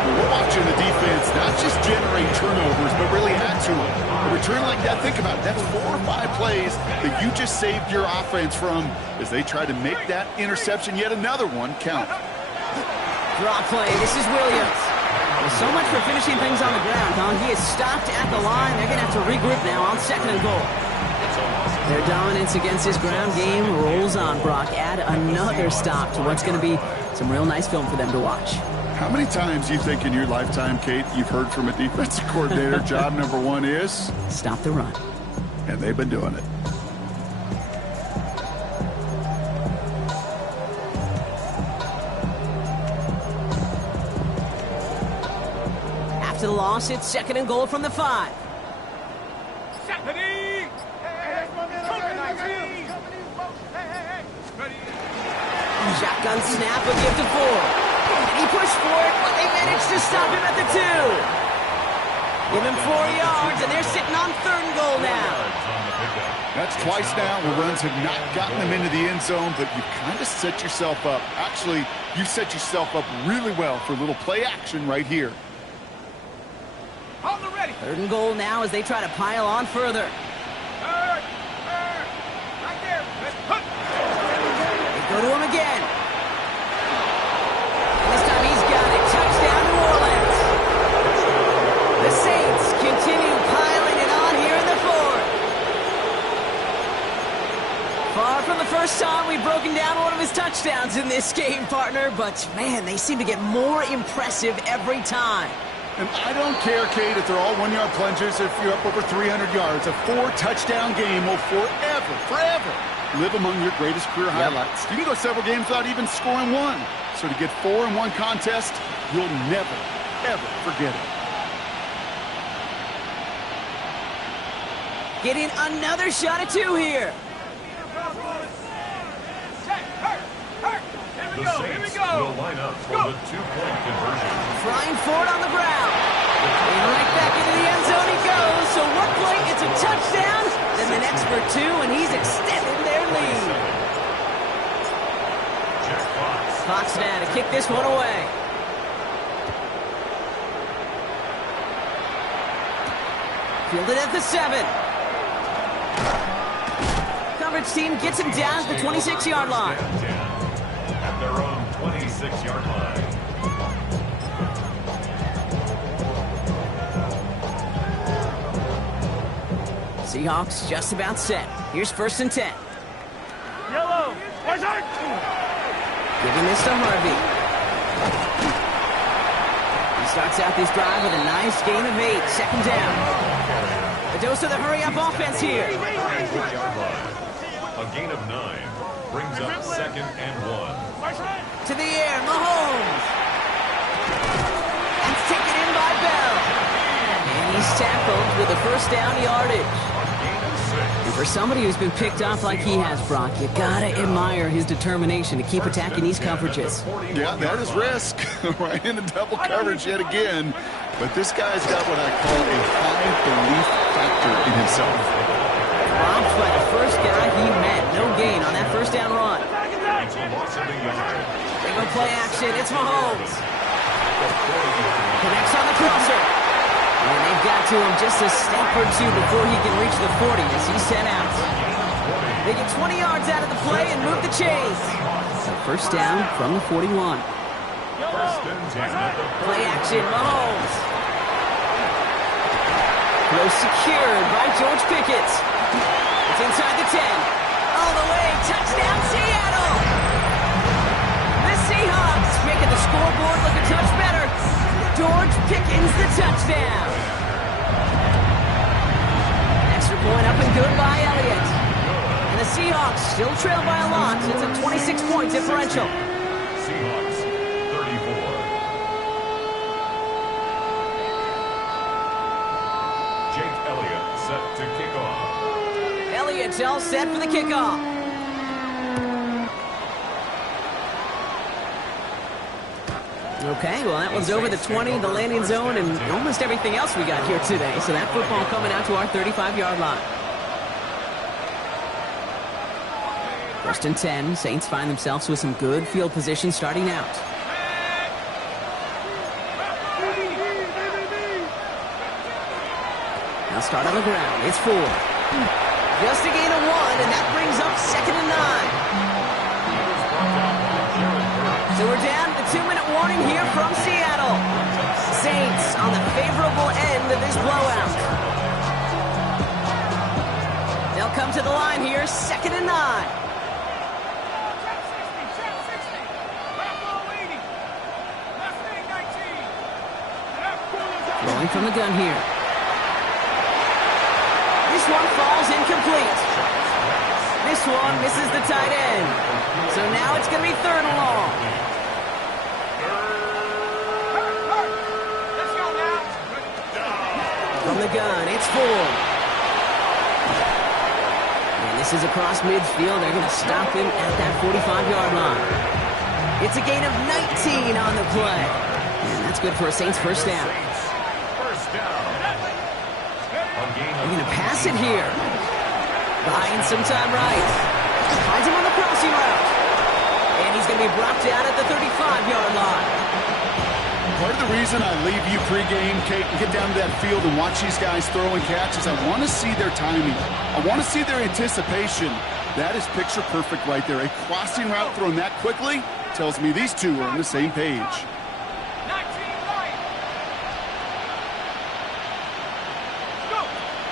We're watching the defense not just generate turnovers, but really add to it. A return like that, think about it. That's 4 or 5 plays that you just saved your offense from as they try to make that interception, yet another one, count. Draw play. This is Williams. Well, so much for finishing things on the ground, huh? He is stopped at the line. They're going to have to regroup now on second and goal. Their dominance against this ground game rolls on, Brock. Add another stop to what's going to be some real nice film for them to watch. How many times do you think in your lifetime, Kate, you've heard from a defensive coordinator, job number 1 is? Stop the run. And they've been doing it. After the loss, it's second and goal from the 5. Shotgun snap, a give to Ford. And he pushed for it, but they managed to stop him at the 2. Give him 4 yards, and they're sitting on third and goal now. That's twice now where runs have not gotten them into the end zone, but you kind of set yourself up. Actually, you set yourself up really well for a little play action right here. Third and goal now as they try to pile on further. They go to him again. And this time he's got it. Touchdown, New Orleans. The Saints continue piling it on here in the 4th. Far from the first time we've broken down one of his touchdowns in this game, partner, but man, they seem to get more impressive every time. And I don't care, Kate, if they're all 1-yard plungers, if you're up over 300 yards. A 4-touchdown game will forever live among your greatest career highlights. You can go several games without even scoring 1. So to get 4 in one contest, you'll never, ever forget it. Getting another shot at 2 here. The Saints will line up for the 2-point conversion. Trying for it on the ground. And right back into the end zone he goes. So one play, it's a touchdown. Then the next for 2, and he's extending their lead. Jack Fox. Fox now to kick this one away. Fielded at the 7. Coverage team gets him down at the 26-yard line. At their own 26-yard line. Seahawks just about set. Here's 1st and 10. Yellow. Giving this to Harvey. He starts out this drive with a nice gain of 8. Second down. A dose of the hurry-up offense here. A gain of 9 brings up 2nd and 1. To the air, Mahomes. And it's taken in by Bell. He's tackled with a first down yardage. And for somebody who's been picked off like he has, Brock, you gotta admire his determination to keep attacking these coverages. Yeah, that is risk. Right into double coverage yet again. But this guy's got what I call a high belief factor in himself. Dropped by the first guy he met. No gain on that first down run. They go play action. It's Mahomes. Connects on the crosser. And they've got to him just a step or two before he can reach the 40 as he's sent out. They get 20 yards out of the play and move the chains. So first down from the 41. Play action, Mahomes. Throw secured by George Pickett. It's inside the 10. All the way, touchdown Seattle! The Seahawks making the scoreboard look a touch better. George Pickens the touchdown. Extra point up and good by Elliott. And the Seahawks still trail by a lot. It's a 26-point differential. Seahawks 34. Jake Elliott set to kick off. Elliott's all set for the kickoff. Okay, well, that one's over the 20, the landing zone, and almost everything else we got here today. So that football coming out to our 35-yard line. First and 10, Saints find themselves with some good field position starting out. Now start on the ground. It's 4. Just a gain of 1, and that brings up 2nd and 9. So we're down to the 2-minute warning here from Seattle. Saints on the favorable end of this blowout. They'll come to the line here, 2nd and 9. Rolling from the gun here. This one falls incomplete. This one misses the tight end. So now it's going to be 3rd and long. From the gun, it's 4. And this is across midfield. They're going to stop him at that 45-yard line. It's a gain of 19 on the play. And that's good for a Saints first down. They're going to pass it here. Buying some time right. Finds him on the crossing route. And he's going to be brought down at the 35-yard line. Part of the reason I leave you pregame, Kate, and get down to that field and watch these guys throw and catch is I want to see their timing. I want to see their anticipation. That is picture perfect right there. A crossing route thrown that quickly tells me these two are on the same page.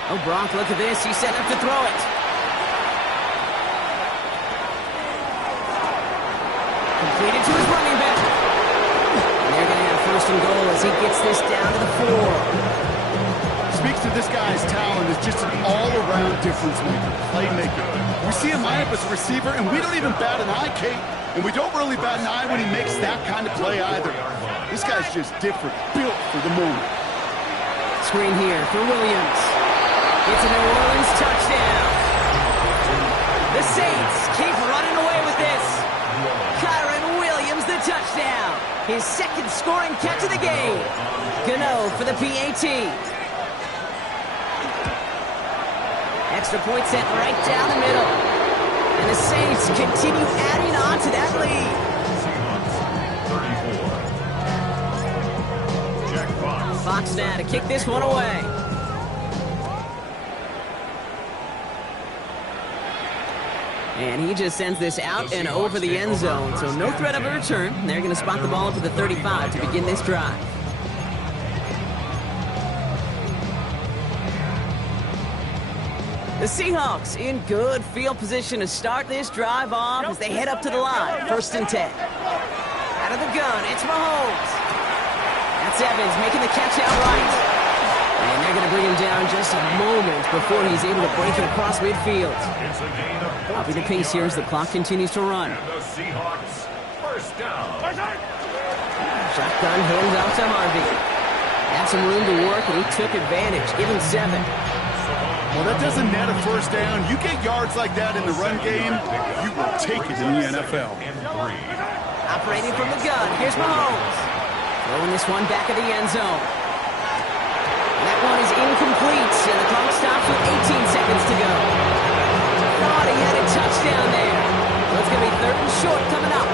Oh, Brock, look at this. He's set up to throw it. Completed to his running back. And they're going to have 1st and goal as he gets this down to the 4. Speaks to this guy's talent as just an all-around difference maker, playmaker. We see him line up as a receiver, and we don't even bat an eye, Kate. And we don't really bat an eye when he makes that kind of play either. This guy's just different, built for the moment. Screen here for Williams. It's a New Orleans touchdown. The Saints keep running away with this. Kyren Williams, the touchdown. His 2nd scoring catch of the game. Gano for the PAT. Extra point set right down the middle. And the Saints continue adding on to that lead. Jack Fox. Fox now to kick this one away. And he just sends this out and over the end zone. So no threat of a return. They're going to spot the ball up at the 35 to begin this drive. The Seahawks in good field position to start this drive off as they head up to the line. 1st and 10. Out of the gun, it's Mahomes. That's Evans making the catch out right. And they're going to bring him down just a moment before he's able to break it across midfield. It's a gain of 14 Copy the pace here as the clock continues to run. And the Seahawks 1st down. Shotgun hands off to Harvey. Had some room to work, and he took advantage. Give him 7. Well, that doesn't net a first down. You get yards like that in the run game, you will take it in the NFL. Operating from the gun, here's Mahomes. Throwing this one back of the end zone. That one is incomplete, and the clock stops with 18 seconds to go. Thought he had a touchdown there. So it's going to be 3rd and short coming up.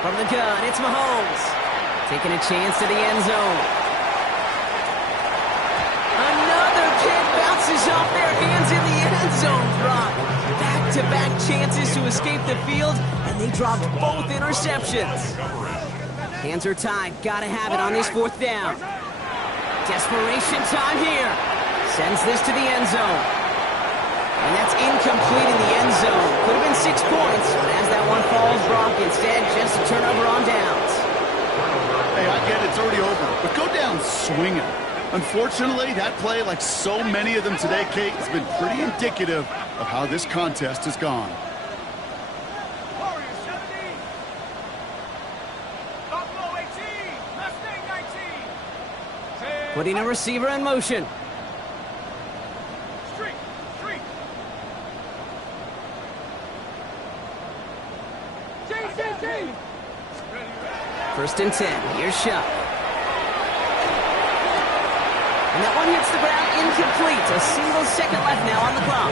From the gun, it's Mahomes. Taking a chance to the end zone. Another kick bounces off their hands in the end zone, Brock. Back-to-back chances to escape the field, and they dropped both interceptions. Hands are tied. Gotta have it on this 4th down. Desperation time here. Sends this to the end zone. And that's incomplete in the end zone. Could have been 6 points, but as that one falls, Brock instead just a turnover on downs. Hey, I get it, it's already over, but go down swinging. Unfortunately, that play, like so many of them today, Kate, has been pretty indicative of how this contest has gone. Putting a receiver in motion. First and 10. Here's Shuck. And that one hits the ground incomplete. A single second left now on the clock.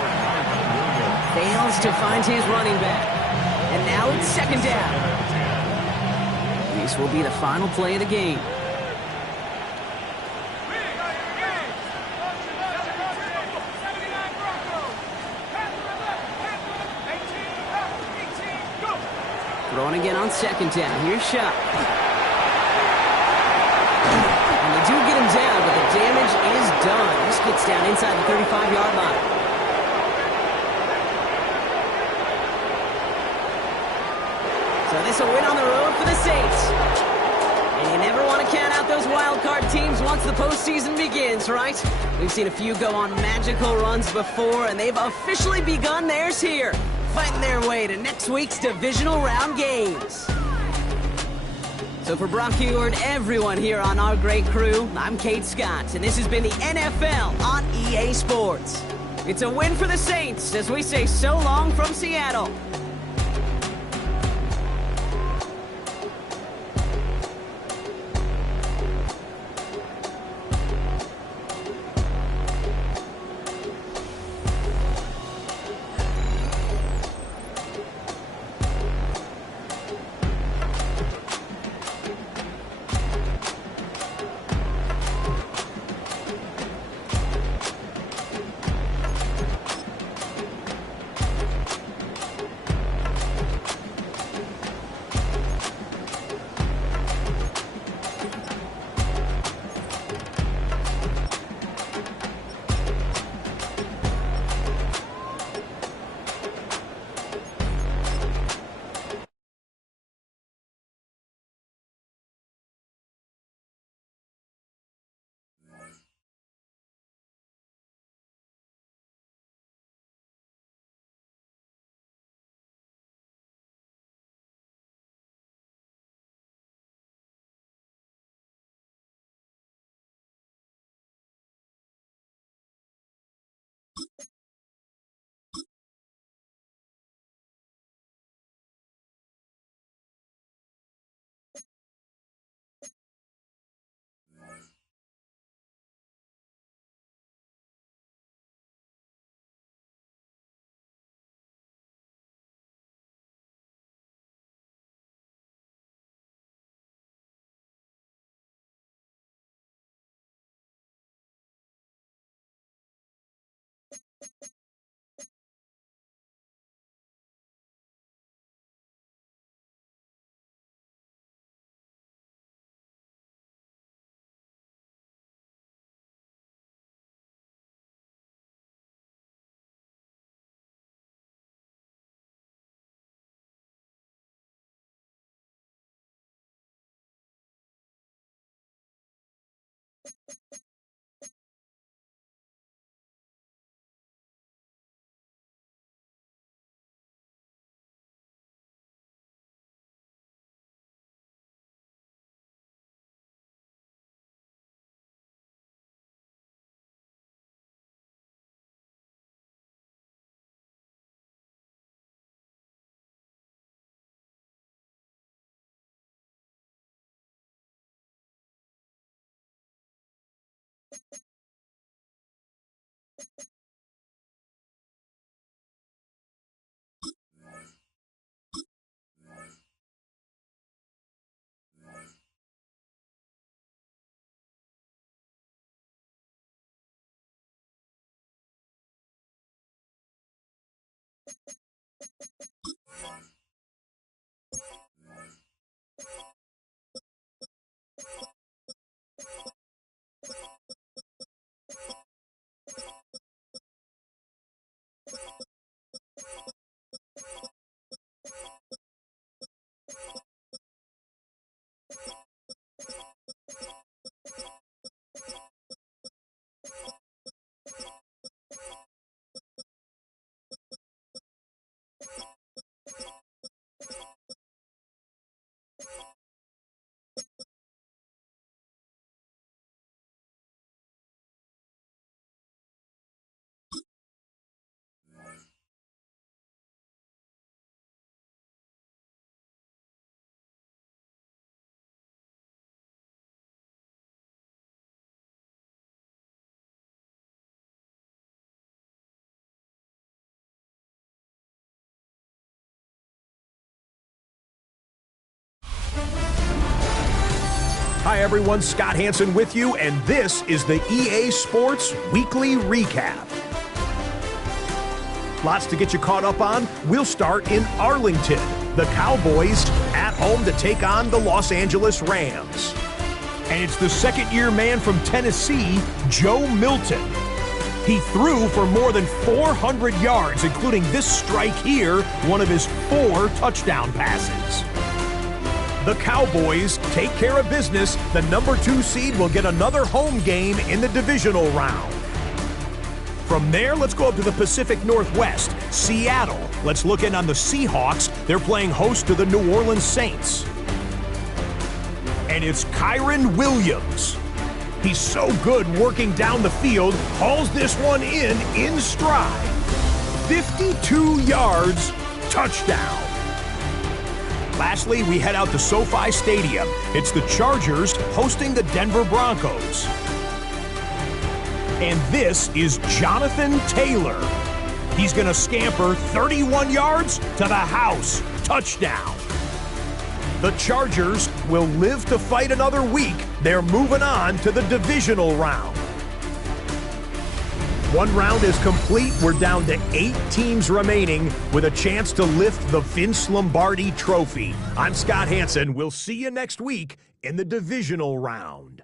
Fails to find his running back. And now it's 2nd down. This will be the final play of the game. Throwing again on 2nd down. Here's Shuck. And they do get him down, but the damage is done. This gets down inside the 35-yard line. So this will win on the road for the Saints. And you never want to count out those wild card teams once the postseason begins, right? We've seen a few go on magical runs before, and they've officially begun theirs here, fighting their way to next week's divisional round games. So for Brock Huard, everyone here on our great crew, I'm Kate Scott, and this has been the NFL on EA Sports. It's a win for the Saints as we say so long from Seattle. Hi everyone, Scott Hansen with you, and this is the EA Sports Weekly Recap. Lots to get you caught up on. We'll start in Arlington. The Cowboys at home to take on the Los Angeles Rams. And it's the second-year man from Tennessee, Joe Milton. He threw for more than 400 yards, including this strike here, one of his 4 touchdown passes. The Cowboys take care of business. The number 2 seed will get another home game in the divisional round. From there, let's go up to the Pacific Northwest, Seattle. Let's look in on the Seahawks. They're playing host to the New Orleans Saints. And it's Kyren Williams. He's so good working down the field, hauls this one in stride. 52 yards, touchdown. Lastly, we head out to SoFi Stadium. It's the Chargers hosting the Denver Broncos. And this is Jonathan Taylor. He's going to scamper 31 yards to the house. Touchdown. The Chargers will live to fight another week. They're moving on to the divisional round. One round is complete. We're down to 8 teams remaining with a chance to lift the Vince Lombardi Trophy. I'm Scott Hansen. We'll see you next week in the divisional round.